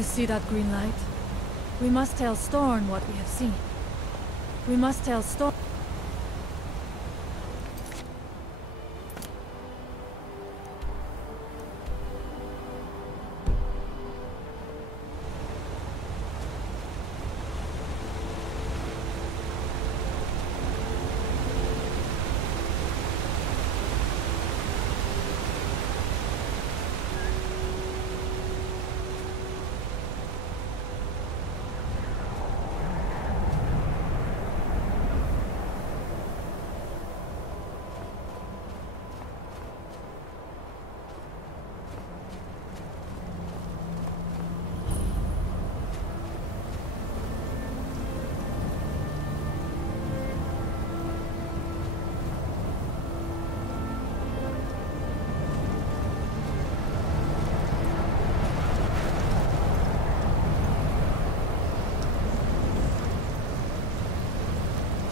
You see that green light? We must tell Storm what we have seen. We must tell Storm.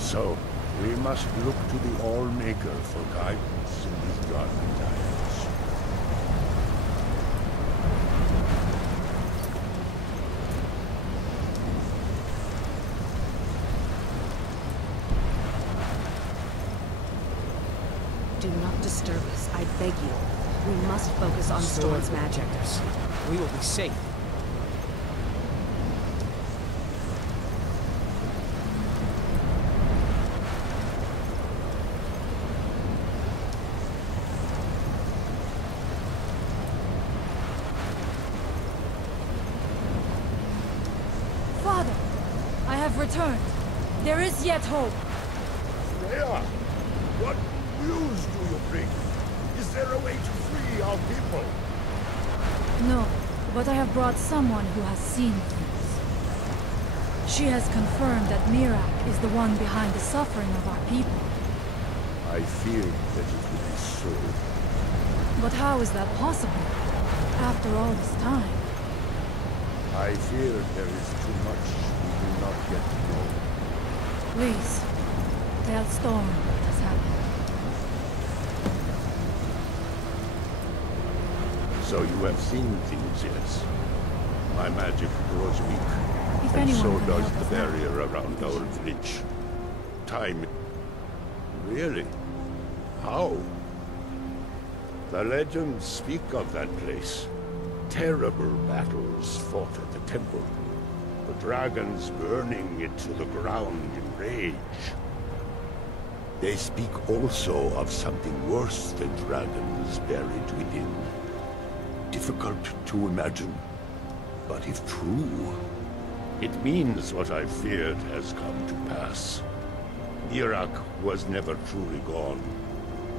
So, we must look to the All-Maker for guidance in these dark times. Do not disturb us, I beg you. We must focus on Storm's magic. We will be safe. Returned. There is yet hope. Freya, what news do you bring? Is there a way to free our people? No, but I have brought someone who has seen things. She has confirmed that Mirak is the one behind the suffering of our people. I feared that it would be so. But how is that possible? After all this time? I fear there is too much we do not yet know. Please, tell Storm what has happened. So you have seen things, yes? My magic grows weak. If And anyone so can does help the us barrier now. around our village. Time. Really? How? The legends speak of that place. Terrible battles fought at the temple. The dragons burning it to the ground in rage. They speak also of something worse than dragons buried within. Difficult to imagine, but if true, it means what I feared has come to pass. Mirak was never truly gone,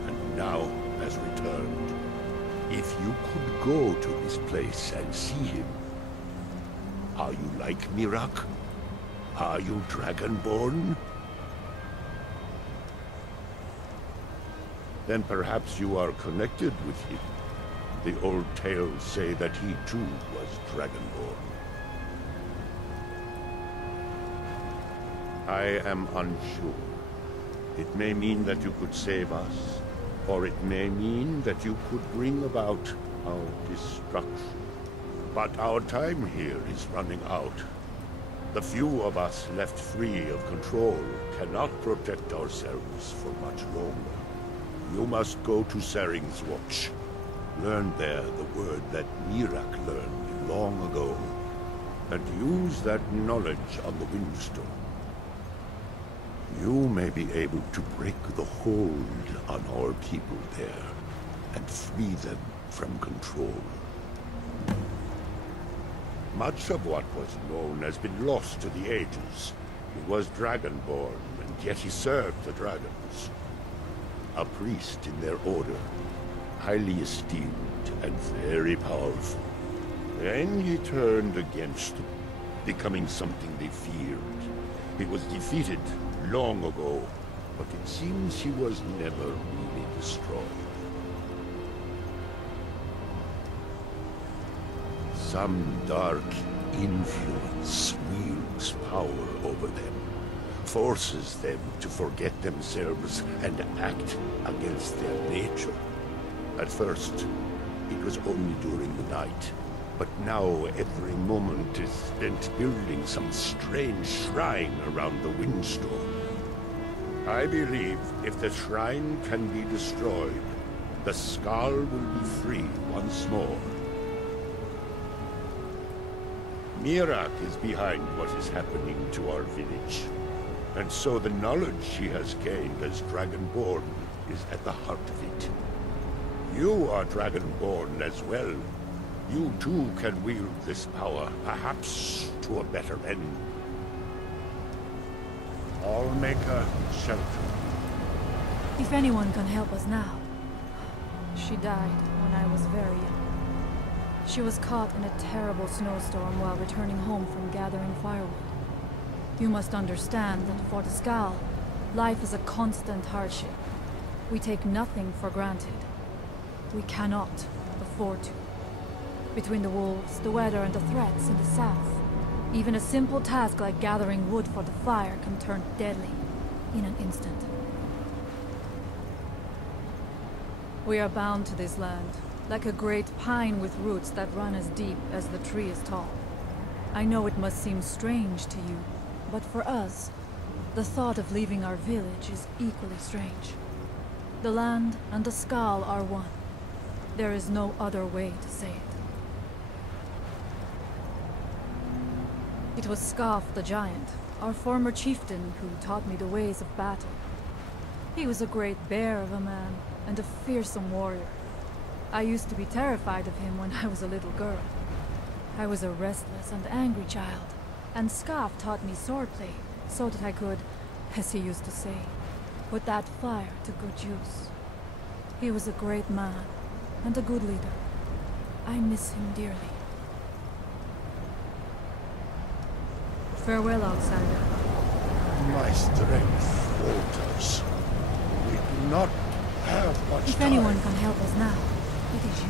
and now has returned. If you could go to this place and see him, are you like Mirak? Are you Dragonborn? Then perhaps you are connected with him. The old tales say that he too was Dragonborn. I am unsure. It may mean that you could save us, or it may mean that you could bring about our destruction. But our time here is running out. The few of us left free of control cannot protect ourselves for much longer. You must go to Saring's Watch. Learn there the word that Mirak learned long ago, and use that knowledge on the Windstone. You may be able to break the hold on our people there, and free them from control. Much of what was known has been lost to the ages. He was Dragonborn, and yet he served the dragons. A priest in their order, highly esteemed and very powerful. Then he turned against them, becoming something they feared. He was defeated long ago, but it seems he was never really destroyed. Some dark influence wields power over them, forces them to forget themselves and act against their nature. At first, it was only during the night, But now every moment is spent building some strange shrine around the windstorm. I believe if the shrine can be destroyed, the Skull will be free once more. Miraak is behind what is happening to our village. And so the knowledge she has gained as Dragonborn is at the heart of it. You are Dragonborn as well. You too can wield this power, perhaps to a better end. Allmaker shelter. If anyone can help us now. She died when I was very young. She was caught in a terrible snowstorm while returning home from gathering firewood. You must understand that for the Skull, life is a constant hardship. We take nothing for granted. We cannot afford to. Between the wolves, the weather, and the threats in the south, even a simple task like gathering wood for the fire can turn deadly in an instant. We are bound to this land, like a great pine with roots that run as deep as the tree is tall. I know it must seem strange to you, but for us, the thought of leaving our village is equally strange. The land and the Skull are one. There is no other way to say it. It was Scarf the Giant, our former chieftain, who taught me the ways of battle. He was a great bear of a man, and a fearsome warrior. I used to be terrified of him when I was a little girl. I was a restless and angry child, and Scarf taught me swordplay, so that I could, as he used to say, put that fire to good use. He was a great man, and a good leader. I miss him dearly. Farewell, outsider. My strength falters. We do not have much If time. anyone can help us now, it is you.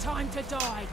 Time to die!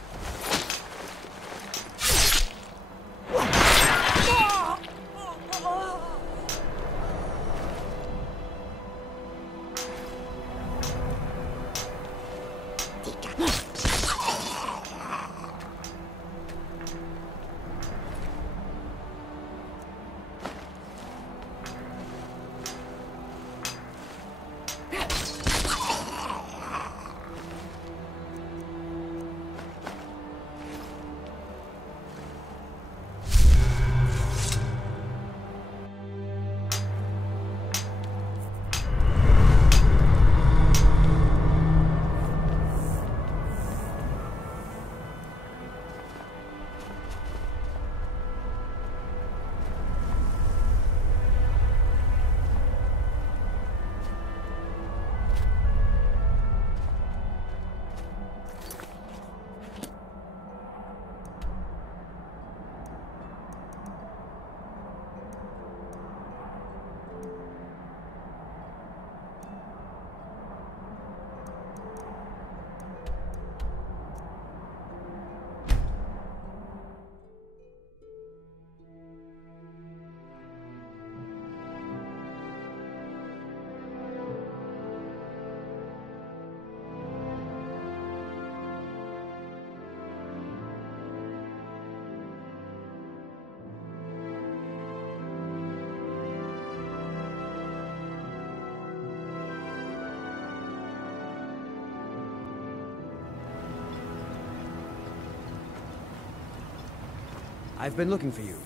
I've been looking for you.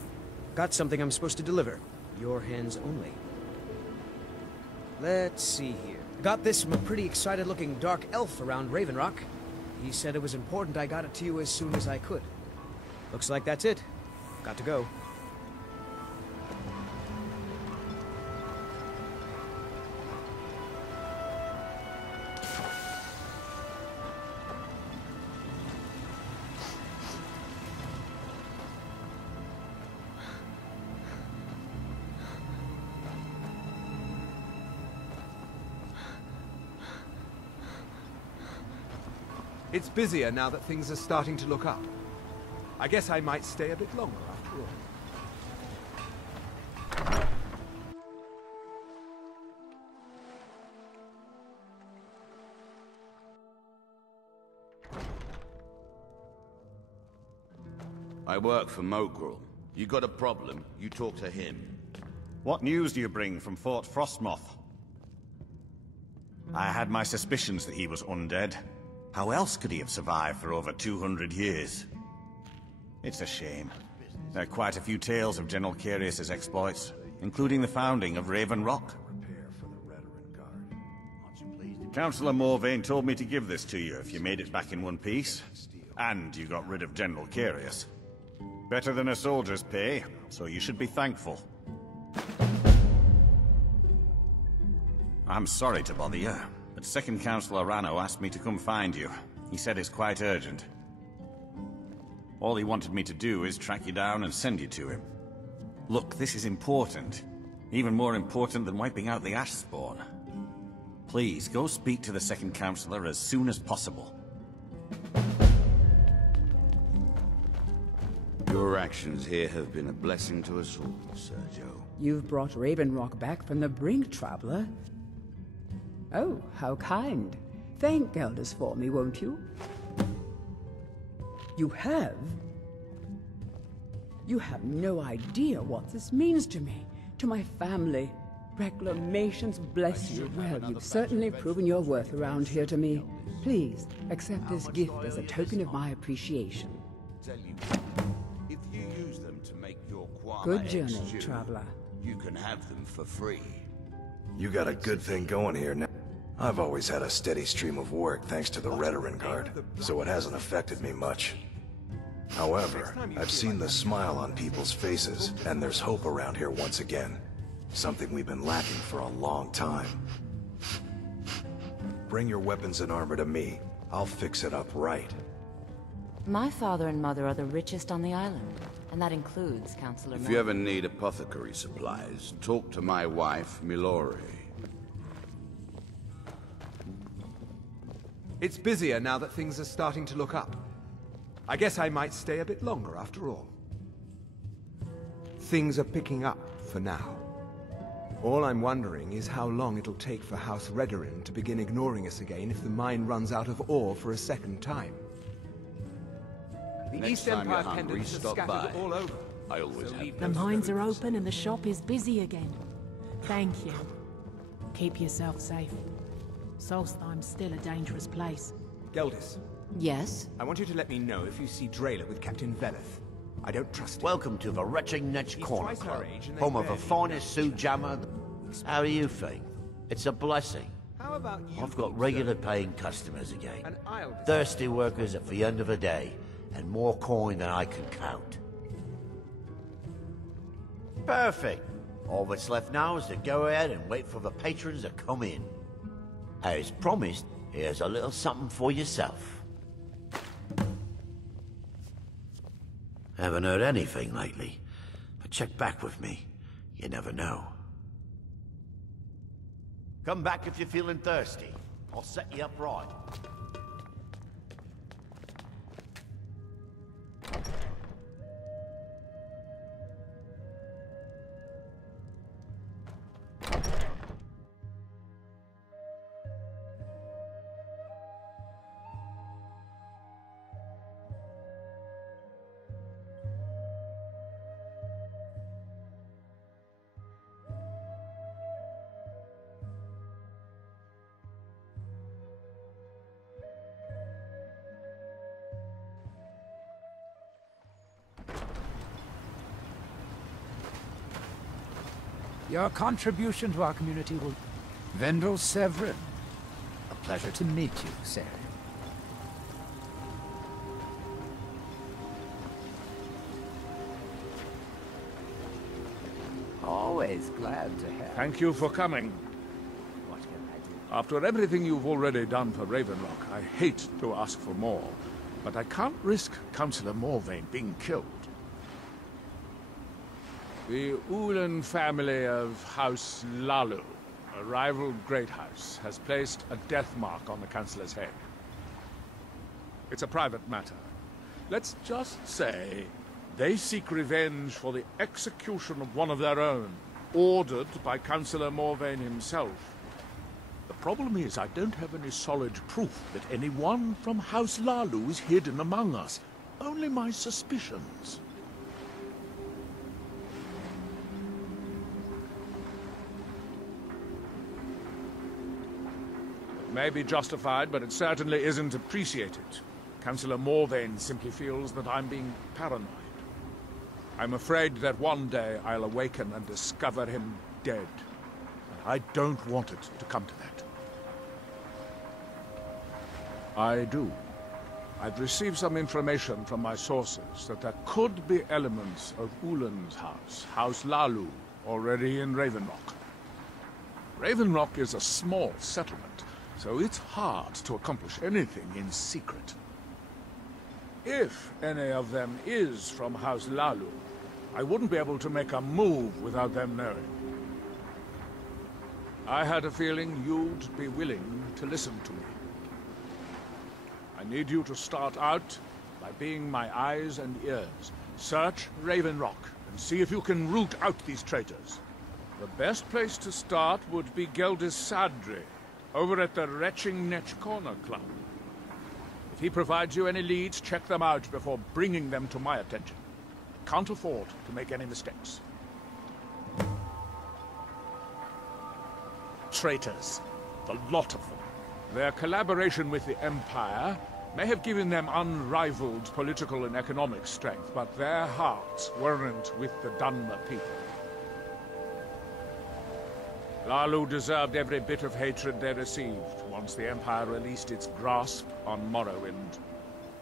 Got something I'm supposed to deliver. Your hands only. Let's see here. Got this from a pretty excited-looking dark elf around Raven Rock. He said it was important I got it to you as soon as I could. Looks like that's it. Got to go. It's busier now that things are starting to look up. I guess I might stay a bit longer after all. I work for Mogrel. You got a problem, you talk to him. What news do you bring from Fort Frostmoth? I had my suspicions that he was undead. How else could he have survived for over 200 years? It's a shame. There are quite a few tales of General Carius's exploits, including the founding of Raven Rock. Councillor Morvain told me to give this to you if you made it back in one piece. And you got rid of General Carius. Better than a soldier's pay, so you should be thankful. I'm sorry to bother you, but Second Councillor Rano asked me to come find you. He said it's quite urgent. All he wanted me to do is track you down and send you to him. Look, this is important. Even more important than wiping out the Ash Spawn. Please, go speak to the Second Councillor as soon as possible. Your actions here have been a blessing to us all, Sergio. You've brought Raven Rock back from the brink, traveler. Oh, how kind. Thank Gelders for me, won't you? You have? You have no idea what this means to me, to my family. Reclamations bless you. Well, you've certainly proven your worth around here to me. Please, accept this gift as a token of my appreciation. Tell you, if you use them to make your Quama Good journey, stew, traveler. you can have them for free. You got a good thing going here now. I've always had a steady stream of work thanks to the Reteran Guard, so it hasn't affected me much. However, I've seen the smile on people's faces, and there's hope around here once again. Something we've been lacking for a long time. Bring your weapons and armor to me. I'll fix it up right. My father and mother are the richest on the island, and that includes Councillor If you ever need apothecary supplies, talk to my wife, Milori. It's busier now that things are starting to look up. I guess I might stay a bit longer after all. Things are picking up for now. All I'm wondering is how long it'll take for House Redorin to begin ignoring us again if the mine runs out of ore for a second time. The Next East time you're Empire hungry, pendants are stop scattered by. all over. I always have. The mines are open and the shop is busy again. Thank you. Keep yourself safe. Solstheim's still a dangerous place. Geldis, Yes? I want you to let me know if you see Drayla with Captain Veleth. I don't trust him. Welcome to the Retching Netch He's Corner twice our Club, age and they home of the barely finest know. suit jammer. How do you think? It's a blessing. How about you? I've got regular paying customers again. And I'll decide. Thirsty workers at the end of the day, and more coin than I can count. Perfect. All that's left now is to go ahead and wait for the patrons to come in. As promised, here's a little something for yourself. Haven't heard anything lately, but check back with me. You never know. Come back if you're feeling thirsty. I'll set you up right. Your contribution to our community will... Vendel Severin. A pleasure to meet you, sir. Always glad to have... Thank you for coming. What can I do? After everything you've already done for Ravenlock, I hate to ask for more, but I can't risk Councillor Morvayn being killed. The Ulan family of House Lalu, a rival great house, has placed a death mark on the Councillor's head. It's a private matter. Let's just say they seek revenge for the execution of one of their own, ordered by Councillor Morvayn himself. The problem is I don't have any solid proof that anyone from House Lalu is hidden among us. Only my suspicions. It may be justified, but it certainly isn't appreciated. Councillor Morvayn simply feels that I'm being paranoid. I'm afraid that one day I'll awaken and discover him dead. And I don't want it to come to that. I do. I've received some information from my sources that there could be elements of Ulan's house, House Lalu, already in Ravenlock. Ravenlock is a small settlement, so it's hard to accomplish anything in secret. If any of them is from House Lalu, I wouldn't be able to make a move without them knowing. I had a feeling you'd be willing to listen to me. I need you to start out by being my eyes and ears. Search Ravenlock and see if you can root out these traitors. The best place to start would be Geldis Sadri, over at the Retching Netch Corner Club. If he provides you any leads, check them out before bringing them to my attention. I can't afford to make any mistakes. Traitors. The lot of them. Their collaboration with the Empire may have given them unrivaled political and economic strength, but their hearts weren't with the Dunmer people. Lalu deserved every bit of hatred they received once the Empire released its grasp on Morrowind.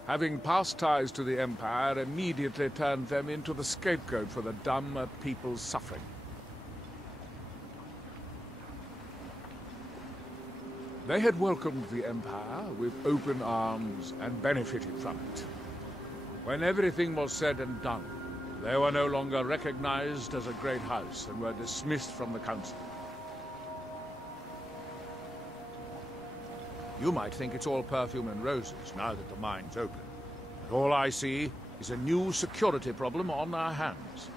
Having past ties to the Empire immediately turned them into the scapegoat for the Dunmer people's suffering. They had welcomed the Empire with open arms and benefited from it. When everything was said and done, they were no longer recognized as a great house and were dismissed from the council. You might think it's all perfume and roses now that the mine's open. But all I see is a new security problem on our hands.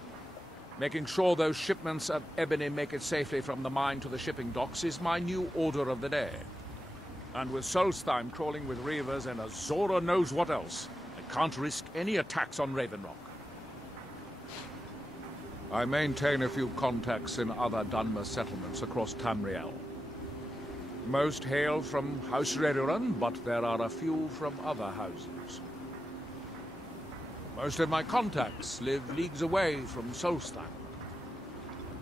Making sure those shipments of ebony make it safely from the mine to the shipping docks is my new order of the day. And with Solstheim crawling with reavers and Azora knows what else, I can't risk any attacks on Ravenlock. I maintain a few contacts in other Dunmer settlements across Tamriel. Most hail from House Redoran, but there are a few from other houses. Most of my contacts live leagues away from Solstheim.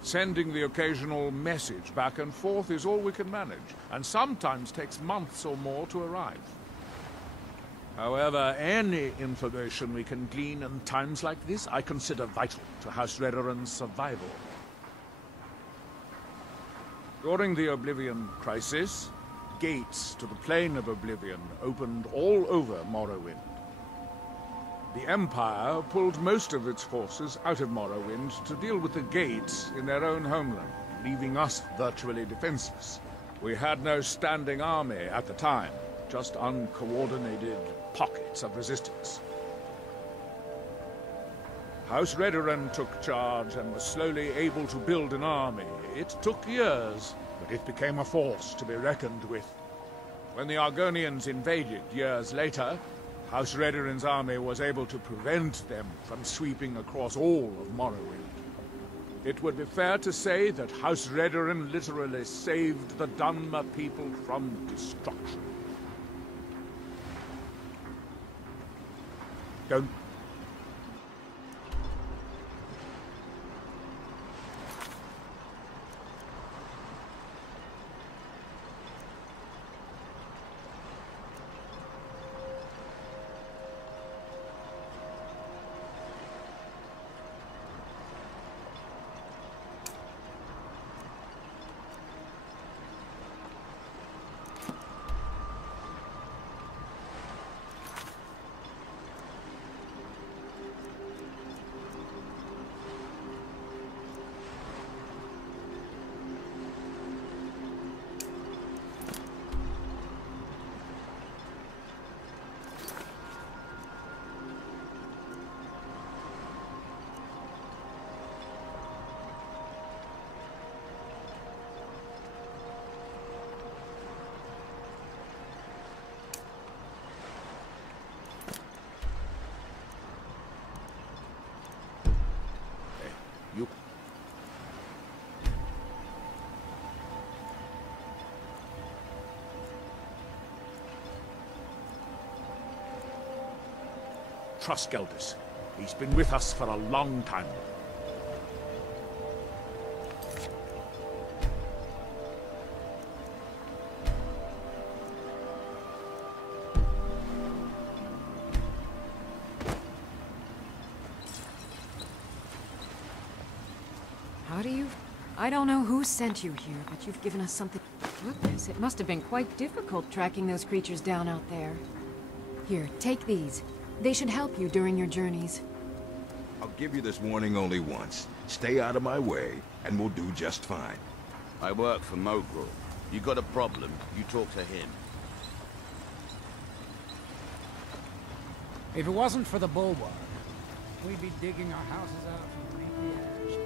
Sending the occasional message back and forth is all we can manage, and sometimes takes months or more to arrive. However, any information we can glean in times like this I consider vital to House Redoran's survival. During the Oblivion crisis, gates to the Plain of Oblivion opened all over Morrowind. The Empire pulled most of its forces out of Morrowind to deal with the gates in their own homeland, leaving us virtually defenseless. We had no standing army at the time, just uncoordinated pockets of resistance. House Redoran took charge and was slowly able to build an army. It took years, but it became a force to be reckoned with. When the Argonians invaded years later, House Redoran's army was able to prevent them from sweeping across all of Morrowind. It would be fair to say that House Redoran literally saved the Dunmer people from destruction. Don't... You... Trust Geldis. He's been with us for a long time. How do you... I don't know who sent you here, but you've given us something... Goodness, it must have been quite difficult tracking those creatures down out there. Here, take these. They should help you during your journeys. I'll give you this warning only once. Stay out of my way, and we'll do just fine. I work for Mogrul. You got a problem, you talk to him. If it wasn't for the bulwark, we'd be digging our houses out from beneath the ash.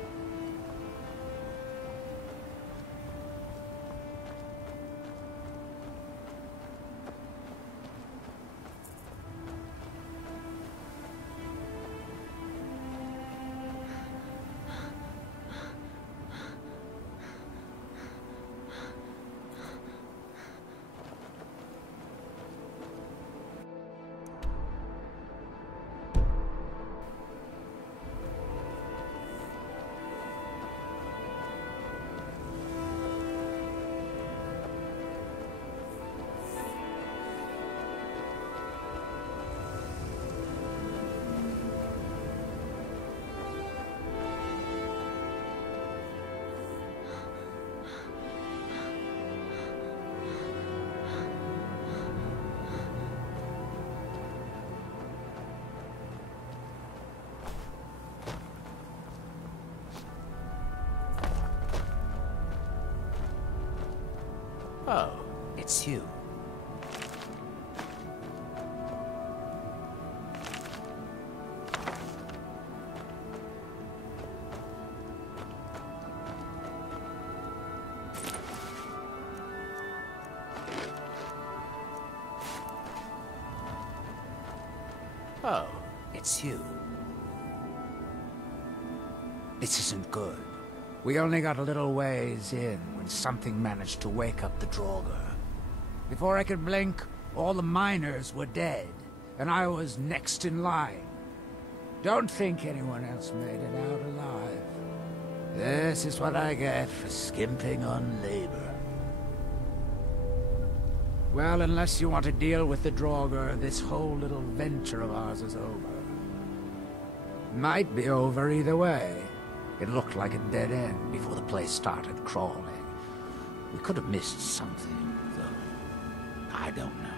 Oh, it's you. Oh, it's you. This isn't good. We only got a little ways in when something managed to wake up the Draugr. Before I could blink, all the miners were dead, and I was next in line. Don't think anyone else made it out alive. This is what I get for skimping on labor. Well, unless you want to deal with the Draugr, this whole little venture of ours is over. Might be over either way. It looked like a dead end before the place started crawling. We could have missed something, though. I don't know.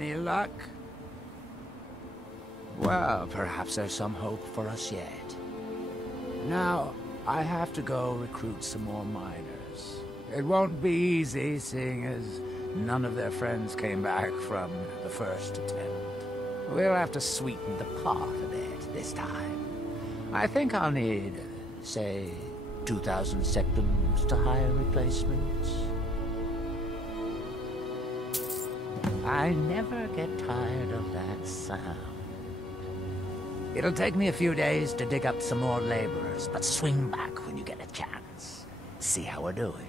Any luck? Well, perhaps there's some hope for us yet. Now, I have to go recruit some more miners. It won't be easy, seeing as none of their friends came back from the first attempt. We'll have to sweeten the pot a bit this time. I think I'll need, say, 2,000 septums to hire replacements. I never get tired of that sound. It'll take me a few days to dig up some more laborers, but swing back when you get a chance. See how we're doing.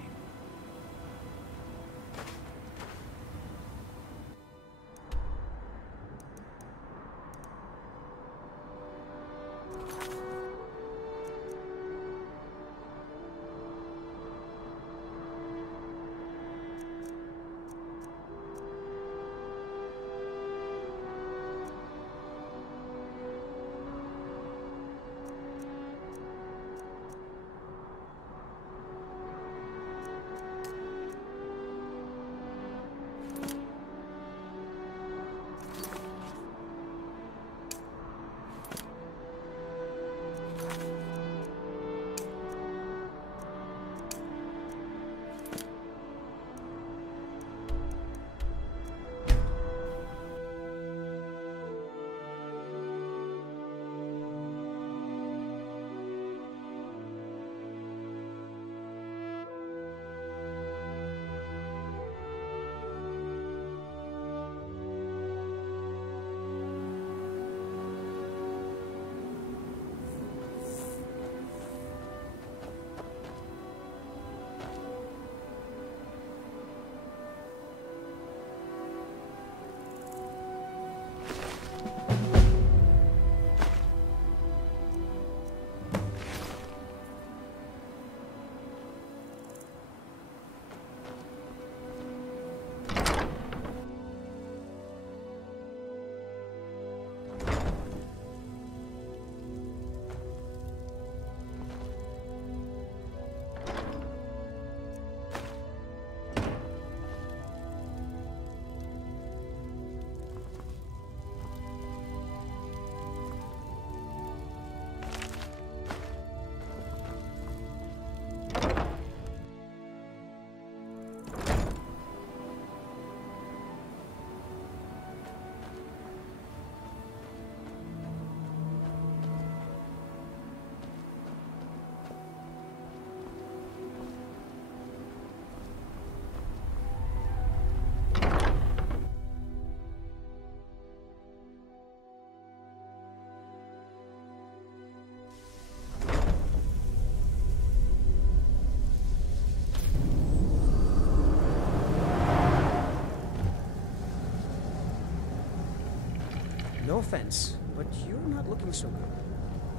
No offense, but you're not looking so good.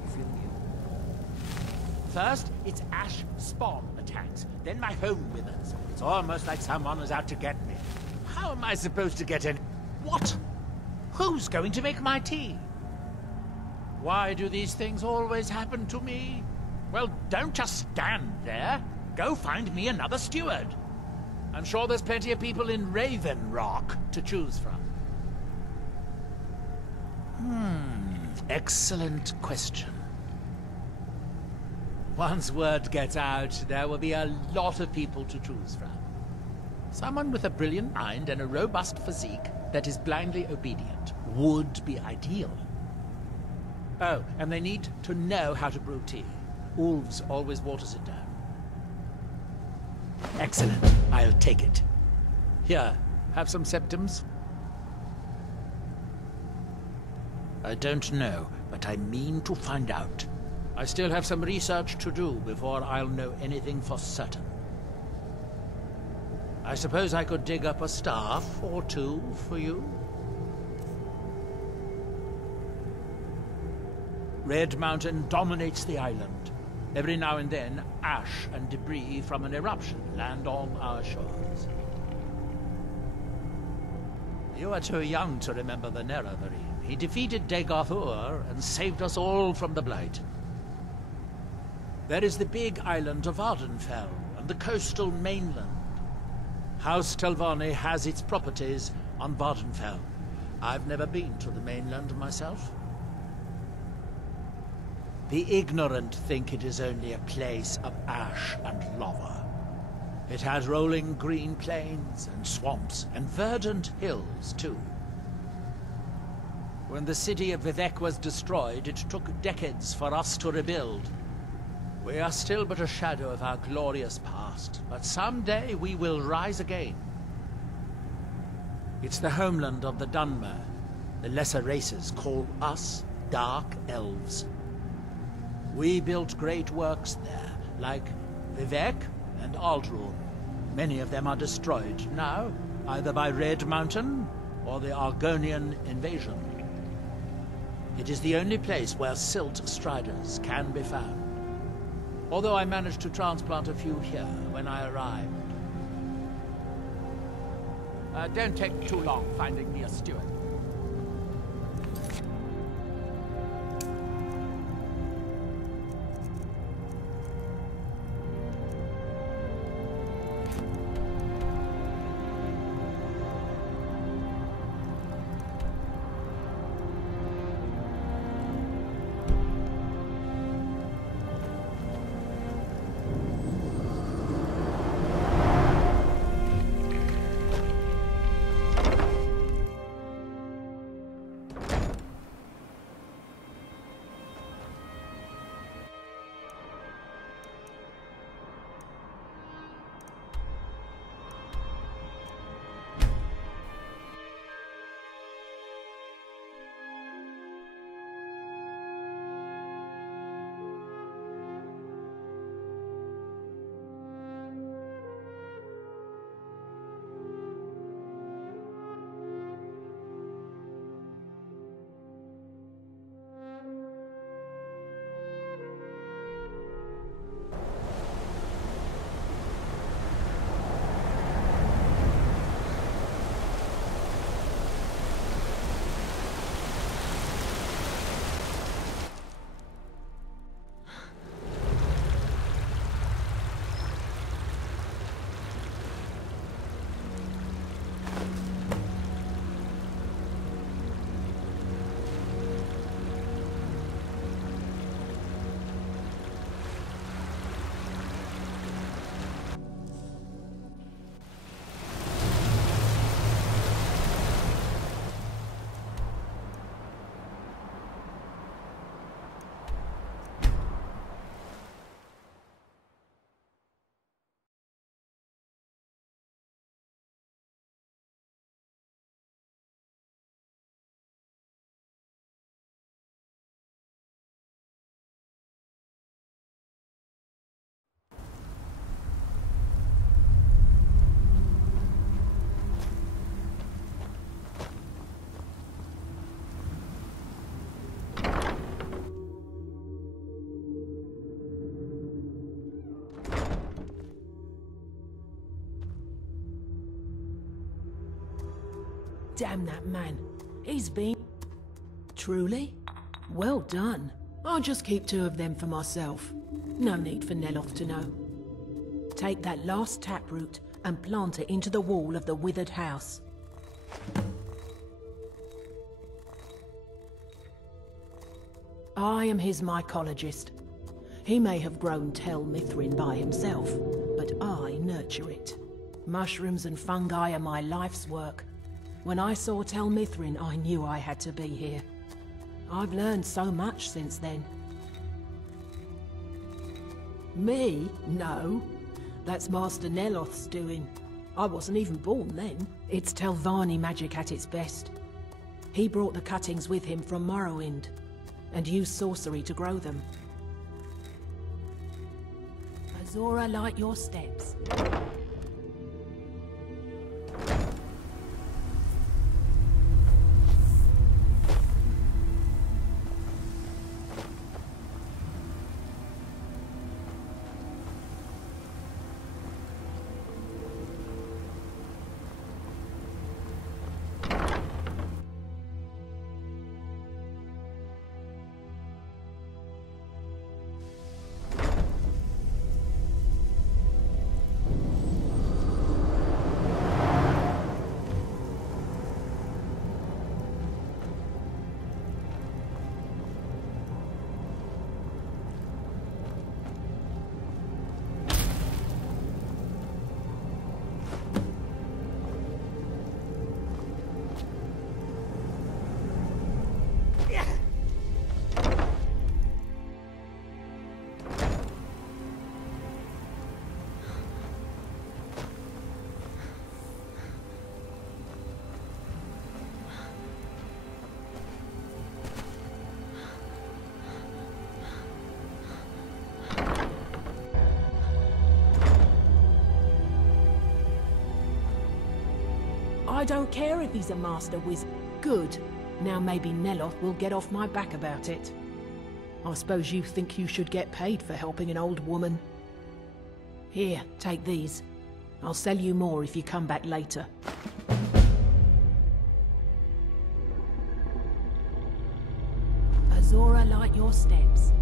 You feeling ill? First, it's ash spawn attacks. Then my home withers. It's almost like someone was out to get me. How am I supposed to get in? What? Who's going to make my tea? Why do these things always happen to me? Well, don't just stand there. Go find me another steward. I'm sure there's plenty of people in Raven Rock to choose from. Excellent question. Once word gets out, there will be a lot of people to choose from. Someone with a brilliant mind and a robust physique that is blindly obedient would be ideal. Oh, and they need to know how to brew tea. Ulves always waters it down. Excellent. I'll take it. Here, have some septums. I don't know, but I mean to find out. I still have some research to do before I'll know anything for certain. I suppose I could dig up a staff or two for you? Red Mountain dominates the island. Every now and then, ash and debris from an eruption land on our shores. You are too young to remember the Nerevarine. He defeated Dagothur and saved us all from the Blight. There is the big island of Ardenfell and the coastal mainland. House Telvanni has its properties on Vardenfell, I've never been to the mainland myself. The ignorant think it is only a place of ash and lava. It has rolling green plains and swamps and verdant hills, too. When the city of Vivec was destroyed, it took decades for us to rebuild. We are still but a shadow of our glorious past, but someday we will rise again. It's the homeland of the Dunmer. The lesser races call us Dark Elves. We built great works there, like Vivec and Aldrune. Many of them are destroyed now, either by Red Mountain or the Argonian invasion. It is the only place where Silt Striders can be found. Although I managed to transplant a few here when I arrived. Don't take too long finding me a steward. Damn that man. He's been... Truly? Well done. I'll just keep 2 of them for myself. No need for Neloth to know. Take that last taproot and plant it into the wall of the withered house. I am his mycologist. He may have grown Tel Mithryn by himself, but I nurture it. Mushrooms and fungi are my life's work. When I saw Tel Mithryn, I knew I had to be here. I've learned so much since then. Me? No. That's Master Neloth's doing. I wasn't even born then. It's Telvanni magic at its best. He brought the cuttings with him from Morrowind, and used sorcery to grow them. Azora, light your steps. I don't care if he's a master wizard. Good. Now maybe Neloth will get off my back about it. I suppose you think you should get paid for helping an old woman. Here, take these. I'll sell you more if you come back later. Azora, light your steps.